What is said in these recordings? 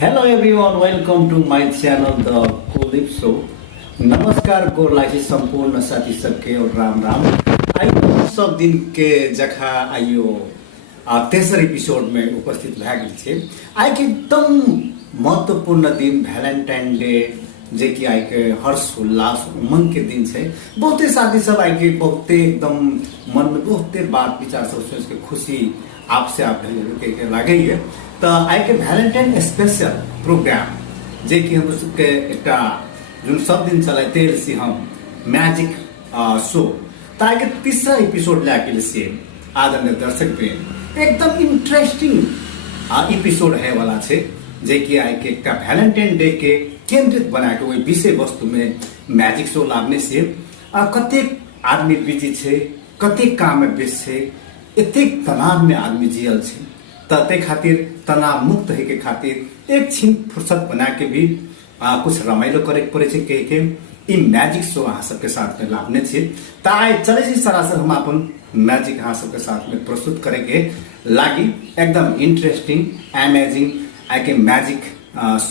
Hello everyone, welcome to my channel The Kuldeep Show. नमस्कार गोरलाई संपूर्ण साथी सबके और राम राम। आइयो सब दिन के जखा आइयो तेसर एपिसोड में उपस्थित भए गेल छै। आइ के एकदम महत्वपूर्ण दिन वैलेंटाइन डे जे कि आइ के हर्ष उल्लास उमंग के दिन छै। बहुते साथी सब आइ के बहुते एकदम मन में बहुते बात विचार सोच के खुशी आपसे आप के लागे है। तो आइ के वैलेंटाइन स्पेशल प्रोग्राम जे कि हम सबके एकटा जो सब दिन चलते से हम मैजिक शो तो आइ के तीसरा एपिसोड लाके से आदरणीय दर्शक प्रेम एकदम इंटरेस्टिंग एपिसोड है वाला छे जे कि आइ के एकटा वैलेंटाइन डे के केंद्रित बना के वही विषय वस्तु में मैजिक शो लागने से कतेक आदमी बिजी छे, कतेक काम में व्यस्त छे, एतेक तनाव में आदमी जियल छे। ते खातिर तनाव मुक्त है के खातिर एक छिन फुर्सत बना के भी कुछ रमाइलो करे पड़े छे के ई मैजिक शो अहाँ सबके साथ में लाभने छे। त आइ चले छी सरासर हम अपन मैजिक अहाँ सबके साथ में प्रस्तुत करे के लागी एकदम इंटरेस्टिंग अमेजिंग आइ के मैजिक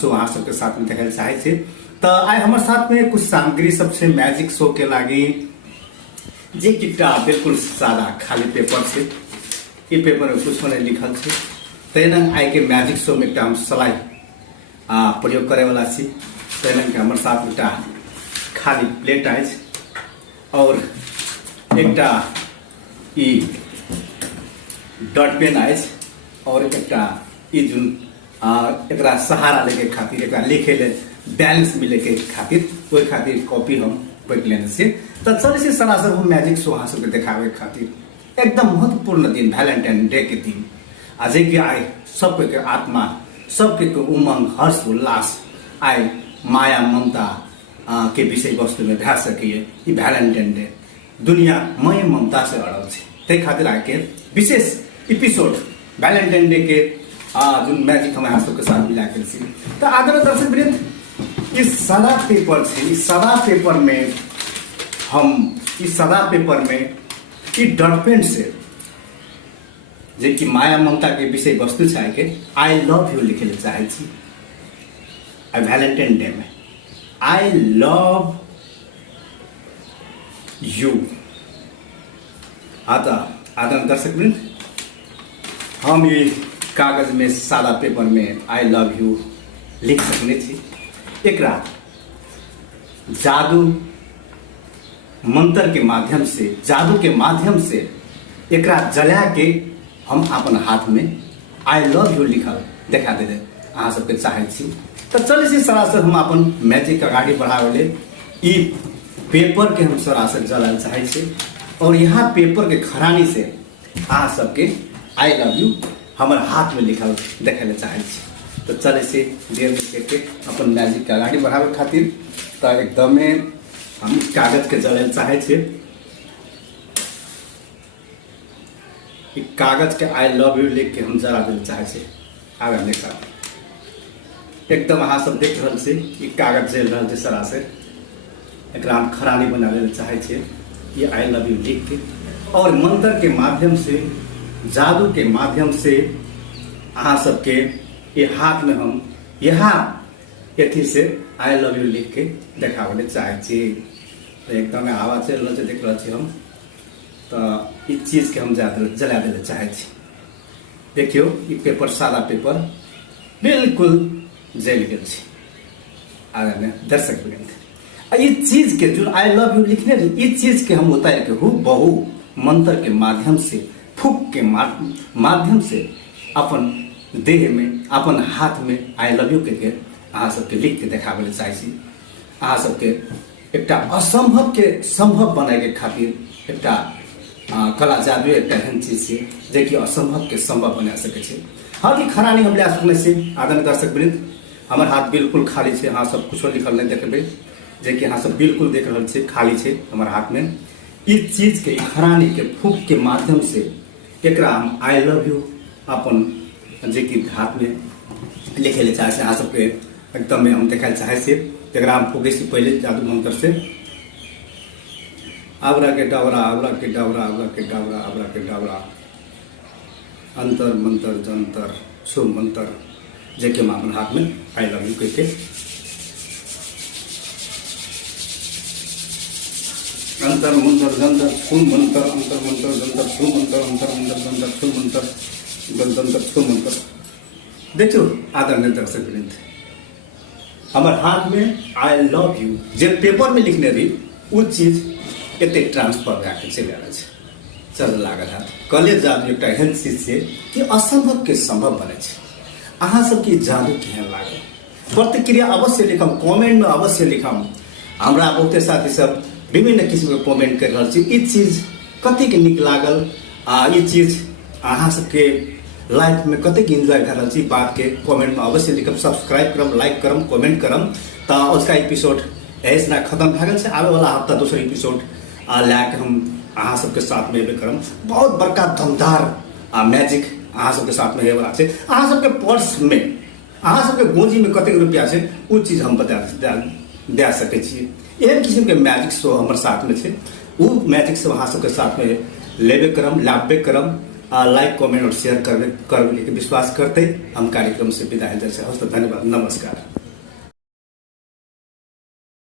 शो अहाँ सबके साथ में देखे चाहे छे। त आइ हमारे साथ में कुछ सामग्री सब छे मैजिक शो के लागी जे किटा बिल्कुल सादा खाली पेपर छे। ई पेपर में कुछ नहीं लिखल छे। तेना आइ के मैजिक शो में एकटा हम सलाई प्रयोग करे वाला छी। तेना के हमर साथ एकटा खाली प्लेट अछि और एकटा ई डॉट पेन अछि और एकटा ई जुन एकरा सहारा लेके खातिर एकरा लिखे ले बैलेंस मिले के खातिर ओइ खातिर कॉपी हम पैक लेने छी। त चले से सरासर हम मैजिक शो अहाँ सबके देखावे खातिर एकदम महत्वपूर्ण दिन वैलेंटाइन डे के दिन आज के आए सबके आत्मा सबके उमंग हर्ष उल्लास आए माया ममता के विषय वस्तु में भे सके ये वैलेंटाइन डे दुनिया मय ममता से अड़ल छे। ते खातिर आए के विशेष एपिसोड वैलेंटाइन डे के जो मैजिक हम यहाँ सबके साथ मिला के तो आदरणीय दर्शक वृंद इस सादा पेपर छे। इस सादा पेपर में हम इस सादा पेपर में ई डॉट पेन से जे कि माया ममता के विषय वस्तु छे के आई लव यू लिखे चाहे छी। आई वैलेंटाइन डे में आई लव यू आता आदरणीय दर्शक वृंद हम ये कागज में सादा पेपर में आई लव यू लिख सकने छी। एकरा जादू मंत्र के माध्यम से जादू के माध्यम से एकरा जला के हम अपन हाथ में आई लव यू लिखल देखा दे अहाँ सबके चाहे छी। तो चले से सरासर हम अपन मैजिक आगे बढ़ावे ले ई पेपर के हम सरासर जलाल चाहे छी और यहाँ पेपर के खरानी से अहाँ सबके आई लव यू हमर हाथ में लिखल देखे ले चाहे छी। तो चले से देर के अपन मैजिक के आगे बढ़ावे खातिर तो एकदम हम कागज के जलाल चाहे छी। कागज के आई लव यू लिख के हम जरा दिल चाहे छे। आगे देखा एकदम अहाँ सब देख रहल छे ई कागज जल रहल छे सरासर एकरा हम खरानी बना ले चाहे छे ये आई लव यू लिख के और मंत्र के माध्यम से जादू के माध्यम से अहाँ सबके ये हाथ में हम यहाँ एथी से आई लव यू लिख के देखावे चाहे छे। तो एकदम आवाज चल रहल छे देख रहल छे हम तो इस चीज के हम जला दे चाहे छी। देखियो ये पेपर सादा पेपर बिल्कुल जल गेल छे। आगे दर्शक वृंद ये चीज के जो आई लव यू लिखने इस चीज के हम उतार के हूँ बहु मंत्र के माध्यम से फूक के माध्यम से अपन देह में अपन हाथ में आई लव यू के अहाँ सबके लिख के देखावे चाहे छी। अहाँ सबके एकटा असंभव के संभव बनाए के खातिर एकटा कला जादू एक एहन चीज है जे कि असंभव के संभव बना सके छे। हालांकि खरानी हम ले सकने से आदरणीय दर्शक वृंद हमर हाथ बिल्कुल खाली छे। अहाँ सब कुछ लिखल नहीं देखबे जे कि अहाँ सब बिल्कुल देख रहल छे खाली छे हमर हाथ में। इस चीज के खरानी के फूक के माध्यम से एकरा हम आई लव यू अपन जे कि हाथ में लिखे ले चाहे अहाँ सबके एकदम हम देखाई चाहे छे। एकरा हम फूके से पहले जादू मंत्र से आबरा के डावरा आबरा के डावरा आबरा के डावरा आबरा के डावरा अंतर मंतर जंतर शुभ मंत्र जेके हम अपन हाथ में आई लव यू कह के अंतर मंतर जंतर छुल मंतर अंतर मंतर जंतर छुल मंतर अंतर मंतर जंतर छुल मंतर गणतंत्र छुल मंतर। देखियो आदरणीय दर्शक वृंद, हमारे हाथ में I love you J paper में लिखने रही वो चीज एते ट्रांसफर भए चलि आयल छै। चल लागल है कॉलेज जादू एक एहन चीज छै कि असंभव के संभव बने छै। अहाँ सबके जादू केहन लागल प्रतिक्रिया अवश्य लिखम, कमेंट में अवश्य लिखम। हमरा बहुते साथी सब विभिन्न किस्म के कमेंट कर रहा छी, ई चीज कतेक नीक लागल आ ई चीज अहाँ सबके लाइफ में कतेक एंजॉय कर रहा छी, बात के कमेंट में अवश्य लिखम। सब्सक्राइब करम, लाइक करम, कमेंट करम। तो उसका एपिसोड ऐसा खत्म भए गेल छै। आवे वाला हफ्ता दोसर एपिसोड लैके हम अहाँ सबके साथ में करम। बहुत बड़का दमदार मैजिक अहाँ सबके साथ में हेवला छै। अहाँ सबके पर्स में, अहाँ सबके गोंजी में कतेक रुपया छै वो चीज हम बता दे सके छी। एहन किस्म के मैजिक शो हमारे साथ में छै, वो मैजिक शो अहाँ सबके साथ में लेबे करम, लाभबे करम। लाइक, कमेंट और शेयर करबे के विश्वास करते हम कार्यक्रम से विदा। धन्यवाद, नमस्कार।